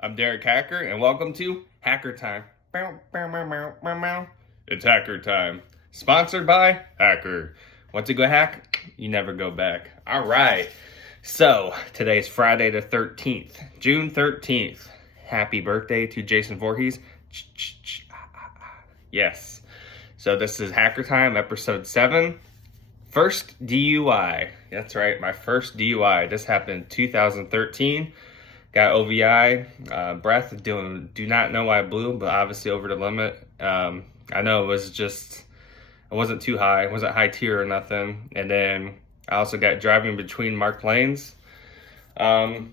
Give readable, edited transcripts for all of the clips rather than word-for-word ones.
I'm Derek Hacker, and welcome to Hacker Time. It's Hacker Time. Sponsored by Hacker. Once you go hack, you never go back. All right. So, today's Friday the 13th, June 13th. Happy birthday to Jason Voorhees. Yes. So, this is Hacker Time, episode 7. First DUI. That's right, my first DUI. This happened in 2013. Got OVI, breath, do not know why I blew, but obviously over the limit. I know it wasn't too high, it wasn't high tier or nothing. And then I also got driving between marked lanes. My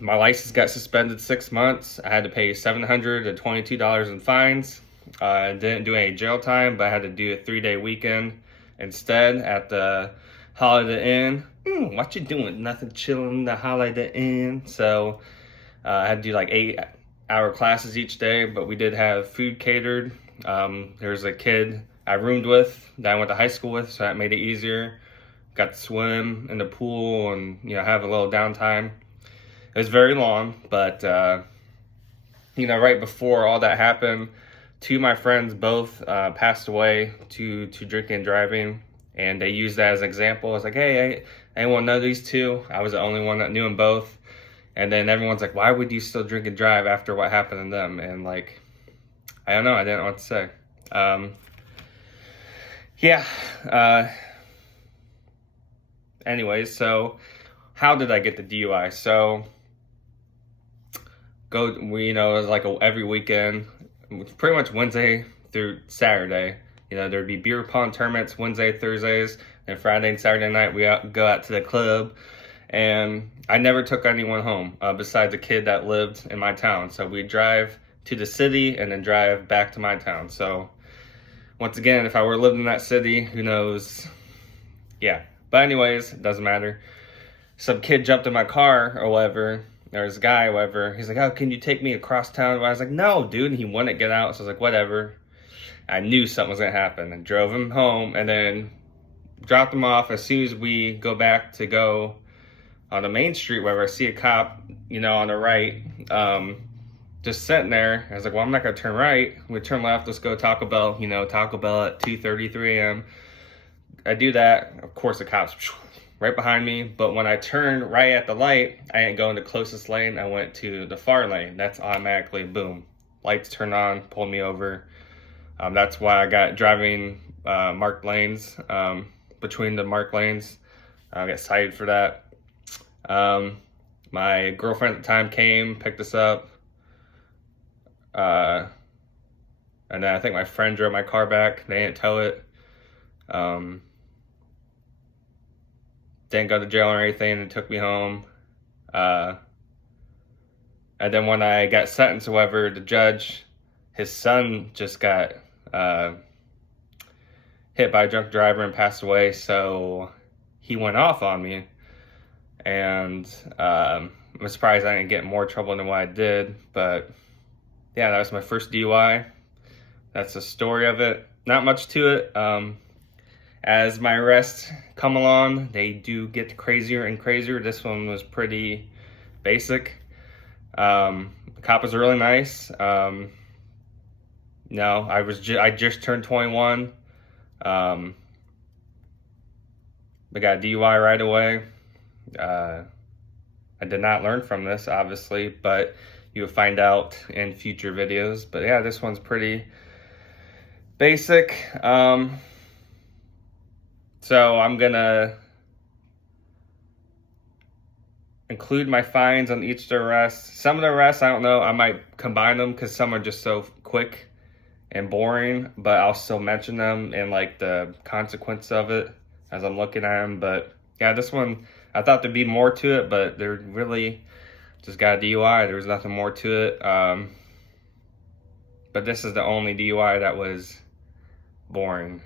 license got suspended 6 months. I had to pay $722 in fines. I didn't do any jail time, but I had to do a 3-day weekend instead at the Holiday Inn. What you doing? Nothing, chilling the Holiday Inn. So I had to do like 8-hour classes each day, but we did have food catered. There was a kid I roomed with that I went to high school with, so that made it easier. Got to swim in the pool and have a little downtime. It was very long, but right before all that happened, 2 of my friends both passed away to drinking and driving. And they used that as an example. It's like, hey, anyone know these 2? I was the only one that knew them both. And then everyone's like, why would you still drink and drive after what happened to them? And like, I don't know. I didn't know what to say. Anyways, so how did I get the DUI? So it was like every weekend, pretty much Wednesday through Saturday. There'd be beer pong tournaments Wednesday, Thursdays, and Friday and Saturday night we go out to the club. And I never took anyone home besides a kid that lived in my town. So we'd drive to the city and then drive back to my town. So once again, if I were living in that city, who knows? Yeah. But anyways, it doesn't matter. Some kid jumped in my car or whatever. There was a guy, whatever. He's like, oh, can you take me across town? I was like, no, dude. And he wouldn't get out. So I was like, whatever. I knew something was going to happen and drove him home and then dropped him off. As soon as we go back to go on the main street, wherever I see a cop, on the right, just sitting there. I was like, well, I'm not going to turn right. We turn left. Let's go Taco Bell, Taco Bell at 2:33 a.m. I do that. Of course, the cops right behind me. But when I turned right at the light, I didn't go in the closest lane. I went to the far lane. That's automatically, boom, lights turned on, pulled me over. That's why I got driving marked lanes, between the marked lanes. I got cited for that. My girlfriend at the time came, picked us up. And then I think my friend drove my car back. They didn't tow it. Didn't go to jail or anything and took me home. And then when I got sentenced, however, the judge, his son just got hit by a drunk driver and passed away, so he went off on me. And I'm surprised I didn't get more trouble than what I did. But yeah, that was my first DUI. That's the story of it. Not much to it. As my arrests come along, they do get crazier and crazier. This one was pretty basic. The cop was really nice. No, I just turned 21. I got a DUI right away. I did not learn from this, obviously, but you'll find out in future videos. But yeah, this one's pretty basic. So I'm gonna include my fines on each of the arrests. Some of the arrests, I don't know, I might combine them because some are just so quick and boring, but I'll still mention them and like the consequence of it as I'm looking at them. But yeah, this one, I thought there'd be more to it, but there really just got a DUI. There was nothing more to it. But this is the only DUI that was boring.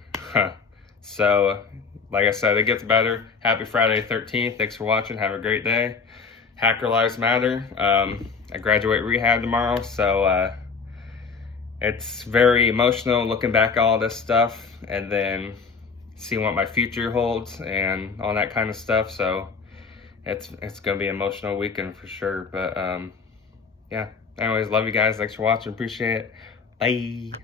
So, like I said, it gets better. Happy Friday 13th. Thanks for watching. Have a great day. Hacker Lives Matter. I graduate rehab tomorrow, so it's very emotional looking back at all this stuff and then seeing what my future holds and all that kind of stuff. So it's gonna be an emotional weekend for sure. But yeah. Anyways, love you guys. Thanks for watching. Appreciate it. Bye.